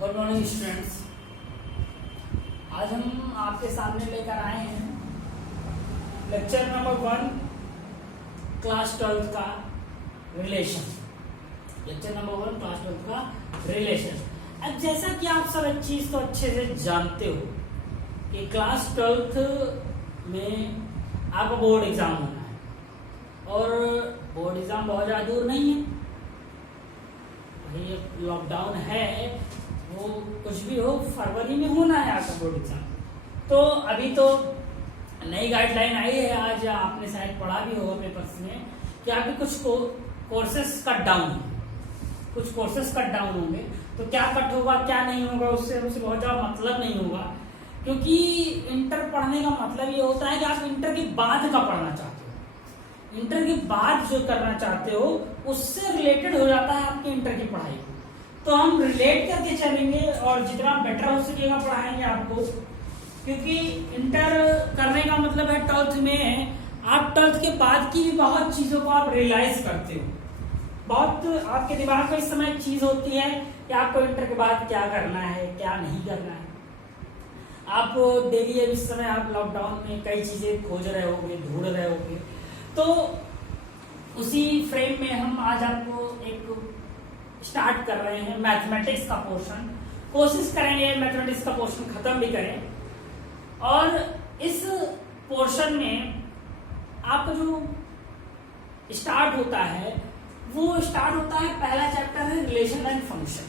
Good morning students. आज हम आपके सामने लेकर आए हैं लेक्चर नंबर 1 क्लास 12 का रिलेशन। लेक्चर नंबर 1 क्लास 12 का रिलेशन। अब जैसा कि आप सब एक चीज तो अच्छे से जानते हो कि क्लास 12 में आपका बोर्ड एग्जाम होना है और बोर्ड एग्जाम बहुत ज़्यादा दूर नहीं है। ये लॉकडाउन है, वो कुछ भी हो फरवरी में होना है आपका बोर्ड एग्जाम। तो अभी तो नई गाइडलाइन आई है, आज आपने शायद पढ़ा भी होगा पेपर्स में कि आपके कुछ कोर्सेस कट डाउन है, कुछ कोर्सेस कट डाउन होंगे। तो क्या कट होगा क्या नहीं होगा उससे हमसे बहुत ज़्यादा मतलब नहीं होगा, क्योंकि इंटर पढ़ने का मतलब ये होता है कि आप इंटर के बाद का पढ़ना चाहते हो। इंटर के बाद जो करना चाहते हो उससे रिलेटेड हो जाता है आपके इंटर की पढ़ाई। तो हम रिलेट करके चलेंगे और जितना बेटर हो सकेगा पढ़ाएंगे आपको, क्योंकि इंटर करने का मतलब है 12th में आप 12th के बाद की भी बहुत चीजों को आप रियलाइज करते हो। बहुत आपके दिमाग में इस समय एक चीज होती है कि आपको इंटर के बाद क्या करना है क्या नहीं करना है। आप डेली इस समय आप लॉकडाउन में कई चीजें खोज रहे होगे, ढूंढ रहे होगे। तो उसी फ्रेम में हम आज आपको एक स्टार्ट कर रहे हैं मैथमेटिक्स का पोर्शन। कोशिश करेंगे मैथमेटिक्स का पोर्शन खत्म भी करें। और इस पोर्शन में आपका जो स्टार्ट होता है वो स्टार्ट होता है, पहला चैप्टर है relation and function.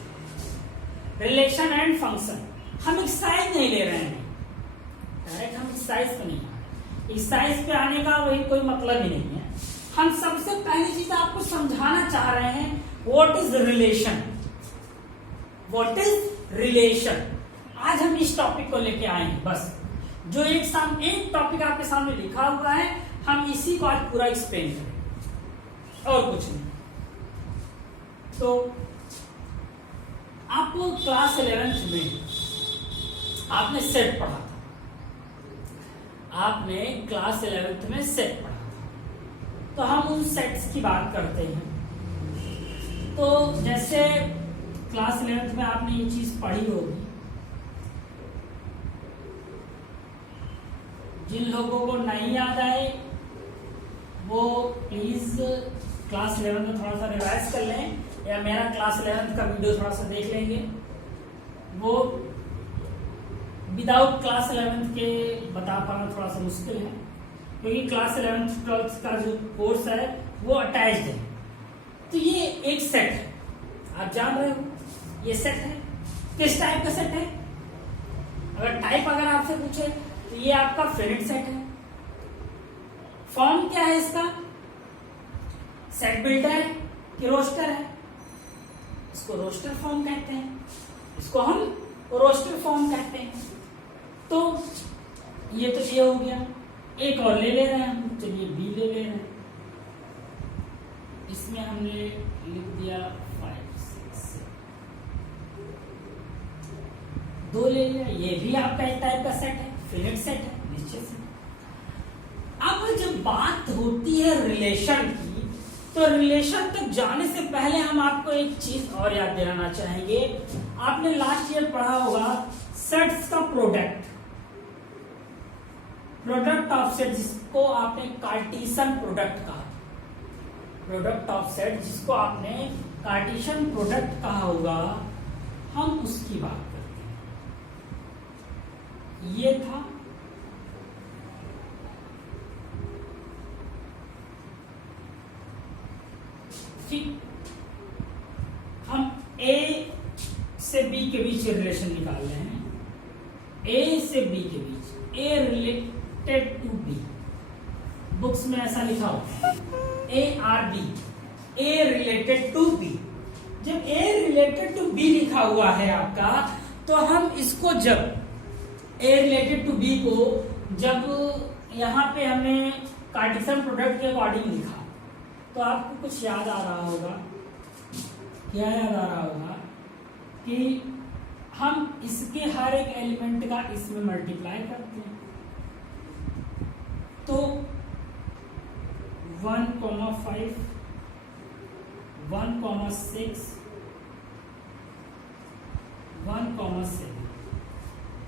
Relation and function हम एक्सरसाइज नहीं ले रहे हैं, डायरेक्ट हम एक्सरसाइज पे नहीं आ रहे। एक्सरसाइज पे आने का वही कोई मतलब ही नहीं है। हम सबसे पहली चीज आपको समझाना चाह रहे हैं what is relation. What is relation आज हम इस टॉपिक को लेके आए हैं। बस जो एक टॉपिक आपके सामने लिखा हुआ है हम इसी को आज पूरा एक्सप्लेन करें और कुछ नहीं। तो आपको क्लास 11th में आपने सेट पढ़ा था, आपने क्लास 11th में सेट पढ़ा था। तो हम उन सेट्स की बात करते हैं। तो जैसे क्लास 11th में आपने ये चीज पढ़ी होगी, जिन लोगों को नहीं याद आए वो प्लीज क्लास 11th में थोड़ा सा रिवाइज कर लें, या मेरा क्लास 11th का वीडियो थोड़ा सा देख लेंगे। वो विदाउट क्लास 11th के बता पाना थोड़ा सा मुश्किल है, क्योंकि क्लास 11th 12th का जो कोर्स है वो अटैच्ड है। तो ये एक सेट है, आप जान रहे हो ये सेट है। किस टाइप का सेट है? अगर आपसे पूछे तो ये आपका फिनिट सेट है। फॉर्म क्या है इसका? सेट बिल्डर है कि रोस्टर है? इसको रोस्टर फॉर्म कहते हैं, इसको हम रोस्टर फॉर्म कहते हैं। तो ये तो ये हो गया, एक और ले रहे हैं हम, चलिए बी ले रहे हैं। इसमें हमने लिख दिया 5 6 2 ले लिया। ये भी आपका एक टाइप का सेट है, फिनिट सेट है, निश्चित से। अब जब बात होती है रिलेशन की, तो रिलेशन तक जाने से पहले हम आपको एक चीज और याद दिलाना चाहेंगे। आपने लास्ट ईयर पढ़ा होगा सेट्स का प्रोडक्ट ऑफ सेट, जिसको आपने कार्टेशियन प्रोडक्ट कहा। प्रोडक्ट ऑफ सेट जिसको आपने कार्टेशियन प्रोडक्ट कहा होगा, हम उसकी बात करते हैं। ये था ठीक। हम ए से बी के बीच रिलेशन निकाल रहे हैं। ए से बी के बीच, A related to B, books में ऐसा लिखा होता है A R B, A related to B. जब ए रिलेटेड टू बी लिखा हुआ है आपका, तो हम इसको जब ए रिलेटेड टू बी को जब यहां पे हमने कार्टेशियन प्रोडक्ट के अकॉर्डिंग लिखा, तो आपको कुछ याद आ रहा होगा। क्या याद आ रहा होगा कि हम इसके हर एक एलिमेंट का इसमें मल्टीप्लाई करते हैं। तो 1,5 1,6 1 7,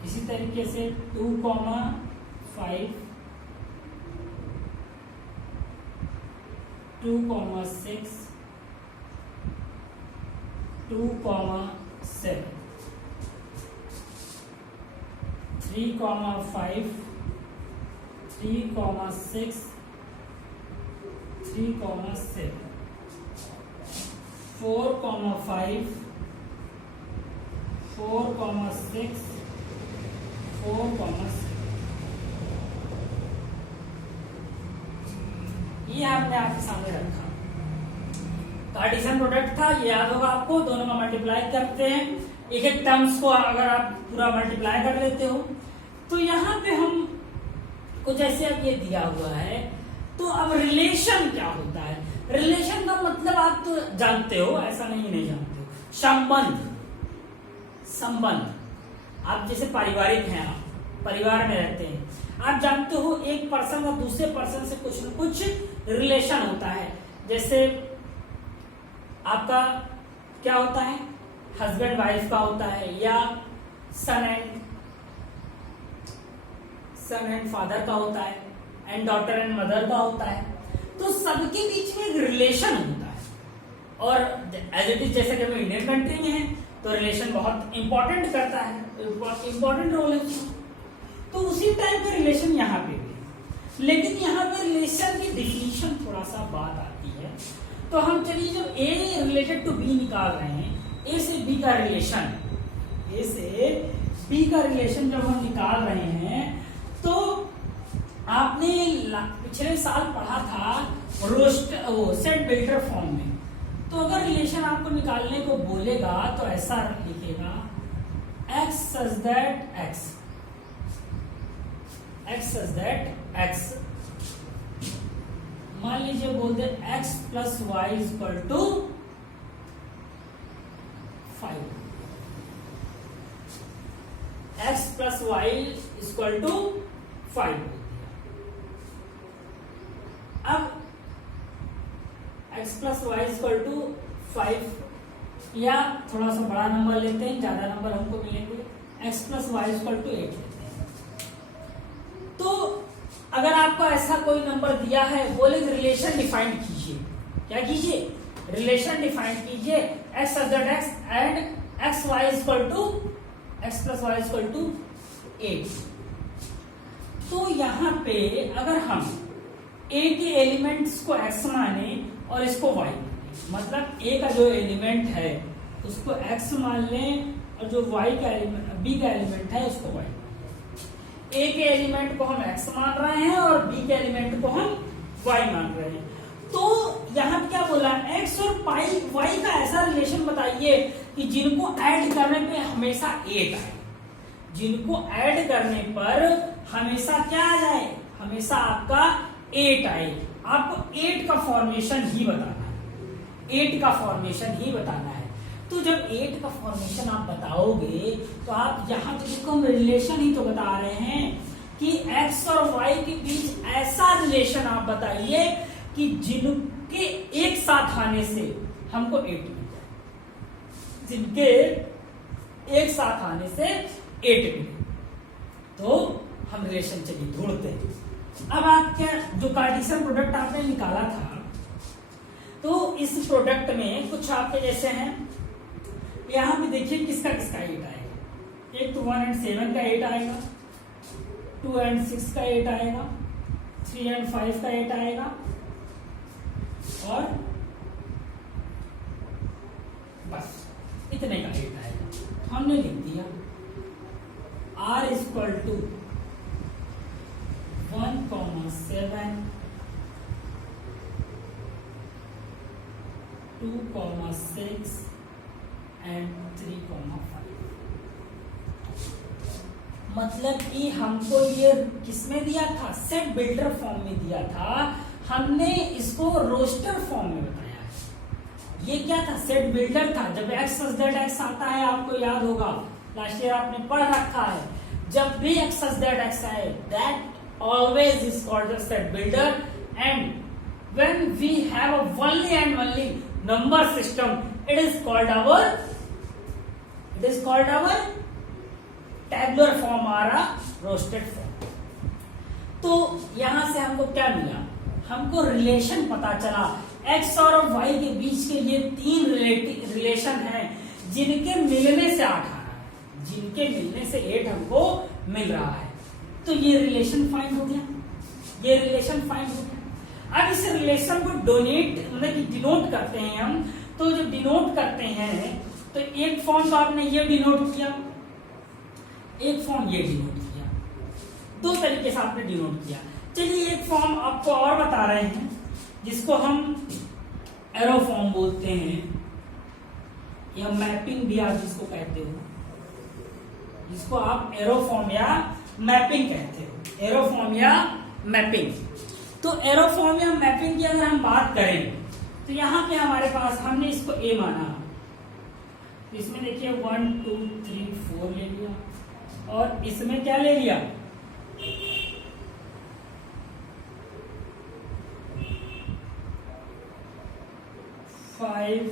इसी तरीके से 2, 5, 2, 6, 2, 7, 3, 5, 3, 6, 3, 7, 4, 5, 4, 6, 4, 7, ये आपने आपके सामने रखा। कार्टेशियन प्रोडक्ट था, ये याद होगा आपको, दोनों का मल्टीप्लाई करते हैं, एक एक टर्म्स को अगर आप पूरा मल्टीप्लाई कर लेते हो तो यहाँ पे हम कुछ ऐसे अब ये दिया हुआ है। तो अब रिलेशन क्या होता है? रिलेशन का मतलब आप तो जानते हो, ऐसा नहीं जानते हो। संबंध आप जैसे पारिवारिक हैं, आप परिवार में रहते हैं, आप जानते हो एक पर्सन और दूसरे पर्सन से कुछ न कुछ रिलेशन होता है। जैसे आपका क्या होता है, हस्बैंड वाइफ का होता है, या सन एंड फादर का होता है, एंड डॉटर एंड मदर का होता है। तो सबके बीच में एक रिलेशन होता है। और एज इट इज जैसे कि हम इंडियन कंट्री में हैं तो रिलेशन बहुत इंपॉर्टेंट करता है, इंपॉर्टेंट रोल है। तो उसी टाइप का रिलेशन यहाँ पे भी, लेकिन यहाँ पे रिलेशन की डिफिनीशन थोड़ा सा बात आती है। तो हम चलिए जब ए रिलेटेड टू बी निकाल रहे हैं, ए से बी का रिलेशन, ए से बी का रिलेशन जब हम निकाल रहे हैं तो आपने पिछले साल पढ़ा था सेट बिल्डर फॉर्म में। तो अगर रिलेशन आपको निकालने को बोलेगा तो ऐसा लिखेगा x such that x such that x, मान लीजिए बोल दे x plus y is equal to 5, x plus y is equal to 5। अब x plus y is equal to 5, या थोड़ा सा बड़ा नंबर लेते हैं, ज्यादा नंबर हमको मिलेंगे, x plus y is equal to 8 लेते हैं। तो अगर आपको ऐसा कोई नंबर दिया है, बोलेंगे रिलेशन डिफाइन कीजिए। क्या कीजिए? रिलेशन डिफाइन कीजिए x such that x and x y is equal to x plus y is equal to 8। तो यहाँ पे अगर हम a के एलिमेंट्स को x माने और इसको y माने, मतलब a का जो एलिमेंट है उसको x मान लें और जो y का एलिमेंट, b का एलिमेंट है उसको y। a के एलिमेंट को हम x मान रहे हैं और b के एलिमेंट को हम y मान रहे हैं। तो यहाँ क्या बोला, x और y का ऐसा रिलेशन बताइए कि जिनको ऐड करने पे हमेशा 8 आए, जिनको ऐड करने पर हमेशा क्या आ जाए, हमेशा आपका 8 आए। आपको 8 का फॉर्मेशन ही बताना है, 8 का फॉर्मेशन ही बताना है। तो जब 8 का फॉर्मेशन आप बताओगे तो आप यहाँ पे देखो हम रिलेशन ही तो बता रहे हैं कि x और y के बीच ऐसा रिलेशन आप बताइए कि जिनके एक साथ आने से हमको 8 मिल जाए, जिनके एक साथ आने से 8 मिले, तो हम रिलेशन चलिए ढूंढते हैं। अब आप क्या, जो कार्टेशियन प्रोडक्ट आपने निकाला था, तो इस प्रोडक्ट में कुछ आपके जैसे हैं, यहां पे देखिए किसका किसका 8 आएगा। एक तो 1 and 7 का 8 आएगा, 2 and 6 का 8 आएगा, 3 and 5 का 8 आएगा, और बस इतने का 8 आएगा। हमने लिख दिया r is equal to 1, 7, 2, 6 and 3, 5। मतलब कि हमको ये किसमें दिया था, सेट बिल्डर फॉर्म में दिया था, हमने इसको रोस्टर फॉर्म में बताया है। ये क्या था, सेट बिल्डर था। जब x such that x आता है, आपको याद होगा लास्ट ईयर आपने पढ़ रखा है, जब भी x such that x आए, that always is called a set builder, and when we have a only and only number system, it is called our this called our tabular form और roster form. तो यहां से हमको क्या मिला, हमको relation पता चला x और y के बीच के ये तीन रिलेशन हैं जिनके मिलने से 8 आ रहा है, जिनके मिलने से 8 हमको मिल रहा है। तो ये रिलेशन फाइंड हो गया, ये रिलेशन फाइंड हो गया। अब इस रिलेशन को डोनेट मतलब कि डिनोट करते हैं हम। तो जब डिनोट करते हैं तो एक फॉर्म तो आपने ये डिनोट किया, एक फॉर्म ये डिनोट किया, दो तरीके से आपने डिनोट किया। चलिए एक फॉर्म आपको और बता रहे हैं जिसको हम एरो फॉर्म बोलते हैं या मैपिंग भी आप जिसको कहते हो, जिसको आप एरो फॉर्म या मैपिंग कहते हो, एरो फॉर्म या मैपिंग। तो एरो फॉर्म या मैपिंग की अगर हम बात करें तो यहां पे हमारे पास हमने इसको ए माना, तो इसमें देखिए 1 2 3 4 ले लिया और इसमें क्या ले लिया 5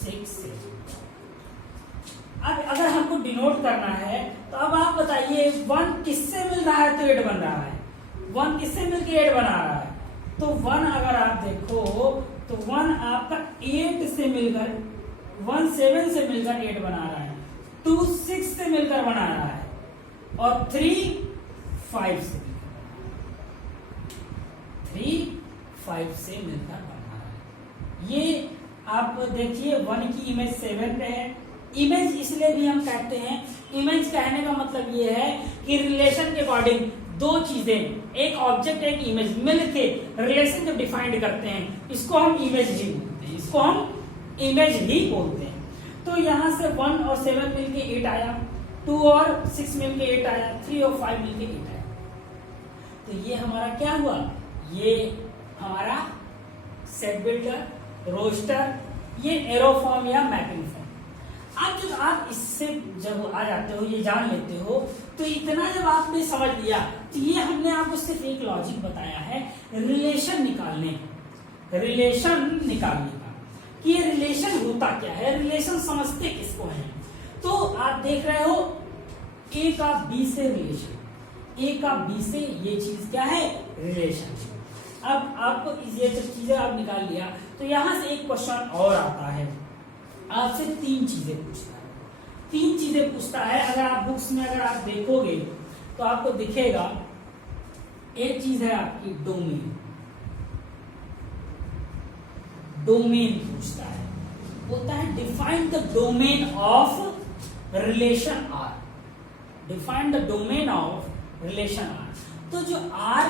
6 7। अब अगर हमको डिनोट करना है तो अब आप बताइए 1 किससे मिल रहा है तो 8 बन रहा है, 1 किससे मिलकर 8 बना रहा है। तो 1 अगर आप देखो तो 1 आपका 8 से मिलकर 1 7 से मिलकर 8 बना रहा है, 2 6 से मिलकर बना रहा है और 3 5 से 3 5 से मिलकर बना रहा है। ये आप देखिए 1 की इमेज 7 पे है। इमेज इसलिए भी हम कहते हैं, इमेज कहने का मतलब ये है कि रिलेशन के अकॉर्डिंग दो चीजें, एक ऑब्जेक्ट एक इमेज मिलके रिलेशन जब डिफाइंड करते हैं इसको हम इमेज ही बोलते हैं, इसको हम इमेज ही बोलते हैं। तो यहां से 1 और 7 मिलके 8 आया, 2 और 6 मिलके 8 आया, 3 और 5 मिलके 8 आया। तो ये हमारा क्या हुआ, ये हमारा सेट बिल्डर, रोस्टर, ये एरो फॉर्म या मैपिंग फॉर्म। अब जब आप इससे जब आ जाते हो, ये जान लेते हो, तो इतना जब आपने समझ लिया तो ये हमने आपको सिर्फ एक लॉजिक बताया है रिलेशन निकालने का कि ये रिलेशन होता क्या है, रिलेशन समझते किसको है। तो आप देख रहे हो ए का बी से रिलेशन, ए का बी से ये चीज क्या है रिलेशन। अब आपको ये जब चीजें आप निकाल लिया तो यहां से एक क्वेश्चन और आता है, आपसे 3 चीजें पूछता है, 3 चीजें पूछता है। अगर आप बुक्स में अगर आप देखोगे तो आपको दिखेगा एक चीज है आपकी डोमेन, डोमेन पूछता है, बोलता है define the domain of relation R, define the domain of relation R. तो जो आर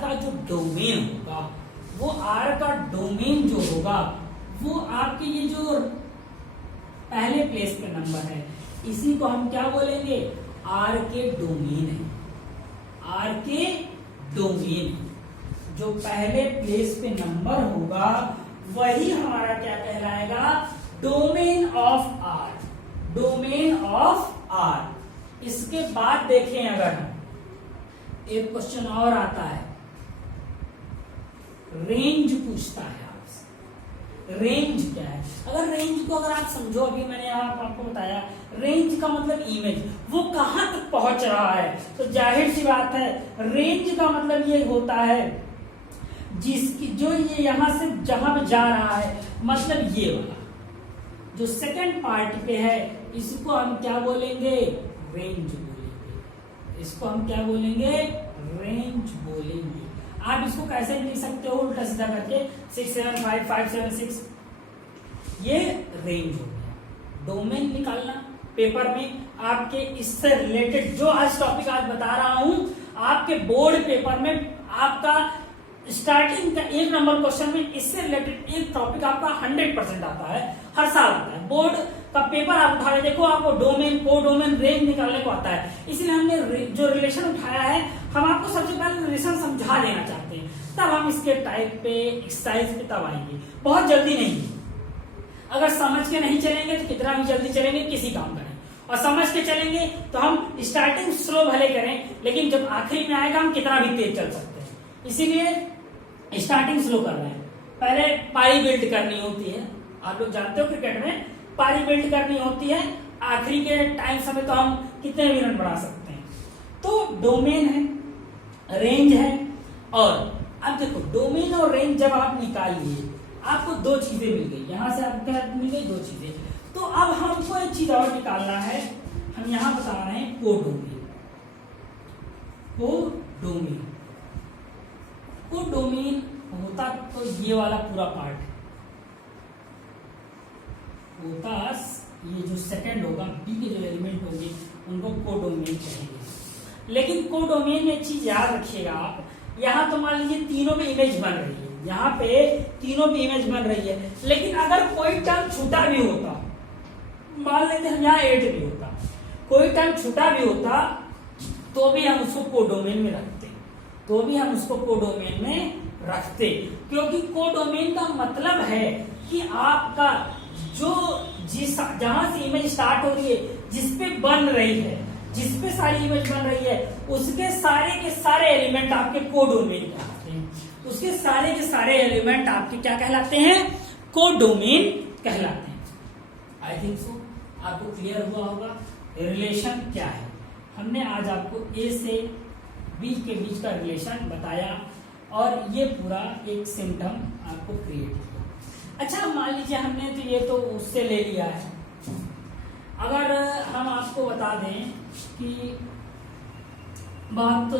का जो डोमेन होगा, वो आर का डोमेन जो होगा वो आपके ये जो पहले प्लेस पे नंबर है इसी को हम क्या बोलेंगे, आर के डोमेन है, आर के डोमेन। जो पहले प्लेस पे नंबर होगा वही हमारा क्या कहलाएगा, domain of R, domain of R. इसके बाद देखें अगर हम एक क्वेश्चन और आता है, रेंज पूछता है आपसे। रेंज क्या है, अगर रेंज को अगर आप समझो, अभी मैंने आपको बताया रेंज का मतलब इमेज, वो कहां तक पहुंच रहा है। तो जाहिर सी बात है रेंज का मतलब ये होता है जिसकी जो ये यहां से जहां पे जा रहा है, मतलब ये वाला जो सेकंड पार्ट पे है इसको हम क्या बोलेंगे, रेंज बोलेंगे। इसको हम क्या बोलेंगे, रेंज बोलेंगे। आप इसको कैसे लिख सकते हो, उल्टा सीधा करके 6 7 5 5 7 6, ये रेंज हो गया। डोमेन निकालना पेपर में आपके इससे रिलेटेड जो आज टॉपिक आज बता रहा हूं, आपके बोर्ड पेपर में आपका स्टार्टिंग का 1 नंबर क्वेश्चन में इससे रिलेटेड एक टॉपिक आपका 100% आता है, हर साल आता है। बोर्ड का पेपर आप उठा के देखो, आपको डोमेन, कोडोमेन, रेंज निकालने को आता है। इसलिए हमने जो रिलेशन उठाया है, हम आपको सबसे पहले रिलेशन समझा देना चाहते हैं, तब हम इसके टाइप पे, एक्सरसाइज पे तब आएंगे, बहुत जल्दी नहीं। अगर समझ के नहीं चलेंगे तो कितना भी जल्दी चलेंगे किसी काम का नहीं, और समझ के चलेंगे तो हम स्टार्टिंग स्लो भले करें, लेकिन जब आखिरी में आएगा हम कितना भी तेज चल सकते हैं। इसीलिए स्टार्टिंग स्लो कर रहे हैं। पहले पारी बिल्ड करनी होती है। आप लोग जानते हो क्रिकेट में पारी बिल्ड करनी होती है, आखिरी के टाइम समय तो हम कितने भी रन बना सकते हैं। तो डोमेन है, रेंज है, और अब देखो डोमेन और रेंज जब आप निकाल लिए आपको दो चीजें मिल गई, यहां से आपको मिल गई दो चीजें। तो अब हमको एक चीज और निकालना है, हम यहां बता रहे हैं कोडोमेन। कोडोमेन होता तो ये वाला पूरा पार्ट होता, ये जो सेकंड होगा बी के जो एलिमेंट होंगे उनको कोडोमेन कहेंगे। लेकिन कोडोमेन में एक चीज याद रखिएगा आप, यहाँ तो मान लीजिए तीनों पे इमेज बन रही है, यहाँ पे तीनों पे इमेज बन रही है, लेकिन अगर कोई टर्म छूटा भी होता, मान लेते हम यहाँ 8 भी होता, कोई टर्म छूटा भी होता तो भी हम उसको कोडोमेन में रखते, क्योंकि कोडोमेन का मतलब है कि आपका जो जहां से इमेज स्टार्ट हो रही है, जिसपे बन रही है, जिसपे सारी इमेज बन रही है, उसके सारे के सारे एलिमेंट आपके कोडोमेन कहलाते हैं। उसके सारे के सारे एलिमेंट आपके क्या कहलाते हैं? कोडोमेन कहलाते हैं। आई थिंक सो आपको क्लियर हुआ होगा रिलेशन क्या है। हमने आज आपको ए से बी के बीच का रिलेशन बताया और ये पूरा एक सिम्टम आपको क्रिएट किया। अच्छा मान लीजिए हमने तो ये तो उससे ले लिया है, अगर हम आपको बता दें कि बहुत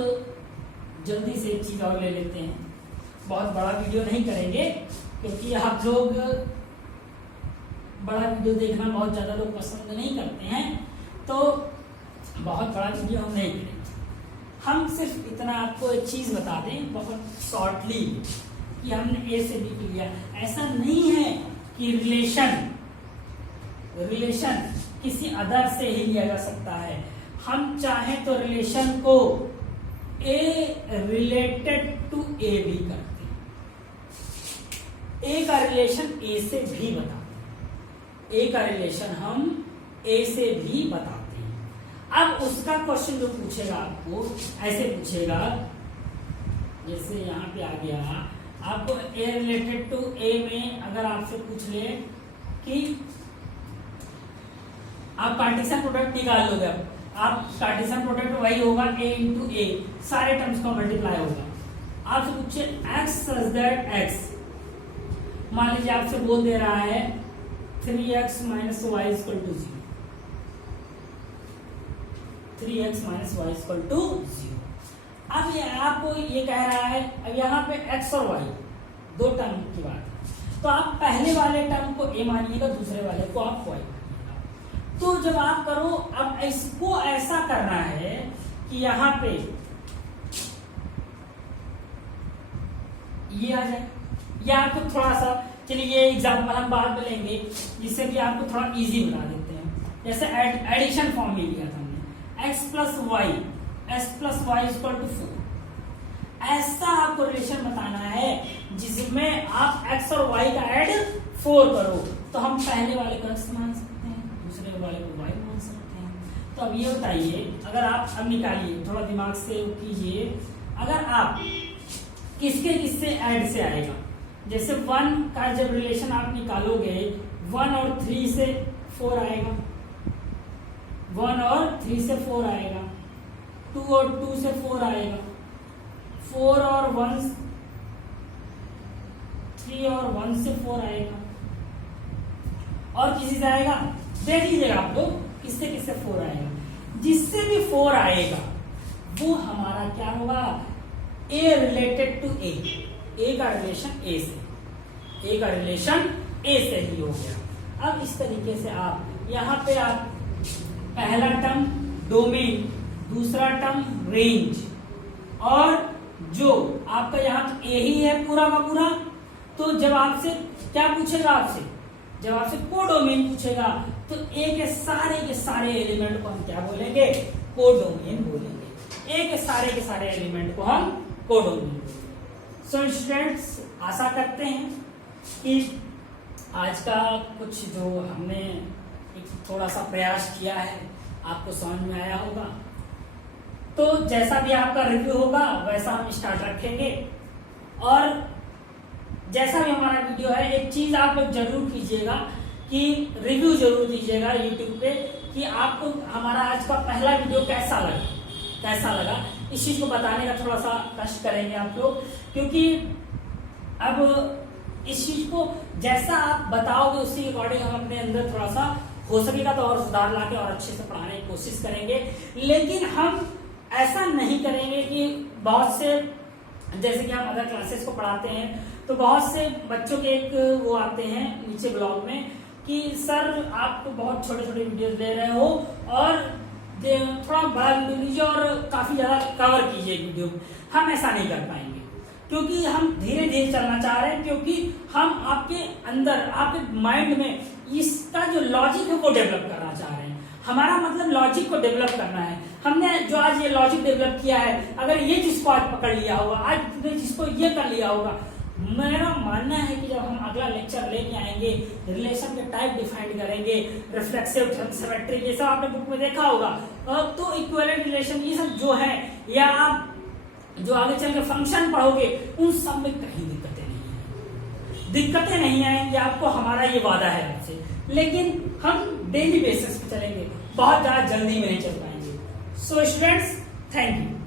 जल्दी से एक चीज और ले लेते हैं, बहुत बड़ा वीडियो नहीं करेंगे क्योंकि आप लोग बड़ा वीडियो देखना बहुत ज्यादा लोग पसंद नहीं करते हैं, तो बहुत बड़ा वीडियो हम नहीं करेंगे। हम सिर्फ इतना आपको एक चीज बता दें बहुत शॉर्टली कि हमने ए से बी को लिया। ऐसा नहीं है कि रिलेशन किसी अदर से ही लिया जा सकता है। हम चाहें तो रिलेशन को ए रिलेटेड टू ए भी करते हैं, ए का रिलेशन ए से भी बताते हैं, ए का रिलेशन हम ए से भी बताते हैं। अब उसका क्वेश्चन जो पूछेगा आपको ऐसे पूछेगा, जैसे यहाँ पे आ गया आपको ए रिलेटेड टू ए में अगर आपसे पूछ ले कि आप कार्टेशियन प्रोडक्ट निकाल लोगे, आप कार्टेशियन प्रोडक्ट वही होगा ए इंटू ए, सारे टर्म्स का मल्टीप्लाई होगा। आपसे पूछे एक्स सच दैट एक्स, मान लीजिए आपसे बोल दे रहा है 3x minus Y equal to 0, 3x minus Y equal to 0। अब ये आपको ये कह रहा है, अब यहाँ पे x और y दो टर्म की बात है, तो आप पहले वाले टर्म को a मानिएगा, दूसरे वाले को आप y मानिएगा। तो जब आप करो, अब इसको ऐसा करना है कि यहाँ पे ये आ जाए, या आपको थोड़ा सा, चलिए ये एग्जाम्पल हम बाद में लेंगे जिससे कि आपको थोड़ा इजी बना देते हैं। जैसे एडिशन फॉर्म में लिया था हमने, x plus Y, s plus Y equal to 4। ऐसा आपको रिलेशन बताना है जिसमें आप x और y का ऐड 4 करो, तो हम पहले वाले को x मान सकते हैं, दूसरे वाले को y मान सकते हैं। तो अब ये बताइए, अगर आप अब निकालिए, थोड़ा दिमाग से कीजिए, अगर आप किसके किससे ऐड से आएगा, जैसे 1 का जब रिलेशन आप निकालोगे 1 और 3 से 4 आएगा, 1 और 3 से 4 आएगा, 2 और 2 से 4 आएगा, 4 और 1, 3 और 1 से 4 आएगा, और किसी से आएगा, देख लीजिएगा आप लोग किससे किससे 4 आएगा। जिससे भी 4 आएगा वो हमारा क्या होगा, ए रिलेटेड टू ए, ए का रिलेशन ए से, ए का रिलेशन ए से ही हो गया। अब इस तरीके से आप यहाँ पे आप पहला टर्म डोमेन, दूसरा टर्म रेंज, और जो आपका यहाँ तो ए ही है पूरा का पूरा, तो जब आपसे क्या पूछेगा, आपसे जब आपसे कोडोमेन पूछेगा तो ए के सारे एलिमेंट को हम क्या बोलेंगे, कोडोमेन बोलेंगे। ए के सारे एलिमेंट को हम कोडोमेन बोलेंगे। सो स्टूडेंट्स, आशा करते हैं कि आज का कुछ जो हमने एक थोड़ा सा प्रयास किया है आपको समझ में आया होगा। तो जैसा भी आपका रिव्यू होगा वैसा हम स्टार्ट रखेंगे, और जैसा भी हमारा वीडियो है, एक चीज आप लोग जरूर कीजिएगा कि रिव्यू जरूर दीजिएगा यूट्यूब पे कि आपको हमारा आज का पहला वीडियो कैसा लगा। इस चीज को बताने का थोड़ा सा कष्ट करेंगे आप लोग, क्योंकि अब इस चीज को जैसा आप बताओगे उसी के अकॉर्डिंग हम अपने अंदर थोड़ा सा हो सकेगा तो और सुधार लाके और अच्छे से पढ़ाने की कोशिश करेंगे। लेकिन हम ऐसा नहीं करेंगे कि बहुत से, जैसे कि हम अदर क्लासेस को पढ़ाते हैं तो बहुत से बच्चों के एक वो आते हैं नीचे ब्लॉग में कि सर आप तो बहुत छोटे छोटे वीडियोस दे रहे हो और थोड़ा बड़ा वीडियो लीजिए और काफी ज्यादा कवर कीजिए वीडियो। हम ऐसा नहीं कर पाएंगे क्योंकि हम धीरे धीरे चलना चाह रहे हैं, क्योंकि हम आपके अंदर, आपके माइंड में इसका जो लॉजिक है वो डेवलप करना चाह रहे हैं। हमारा मतलब लॉजिक को डेवलप करना है। हमने जो आज ये लॉजिक डेवलप किया है, अगर ये जिसको आज पकड़ लिया होगा, आज तुमने जिसको ये कर लिया होगा, मेरा मानना है कि जब हम अगला लेक्चर लेके आएंगे, रिलेशन के टाइप डिफाइन करेंगे, रिफ्लेक्सिव, सिमेट्रिक, ये सब आपने बुक में देखा होगा, तो इक्विवेलेंट रिलेशन ये सब जो है, या आप जो आगे चल के फंक्शन पढ़ोगे उन सब में कहीं दिक्कतें नहीं आएंगी आपको, हमारा ये वादा है आपसे। लेकिन हम डेली बेसिस पे चलेंगे, बहुत ज्यादा जल्दी में नहीं चल पाएंगे। So students, thank you.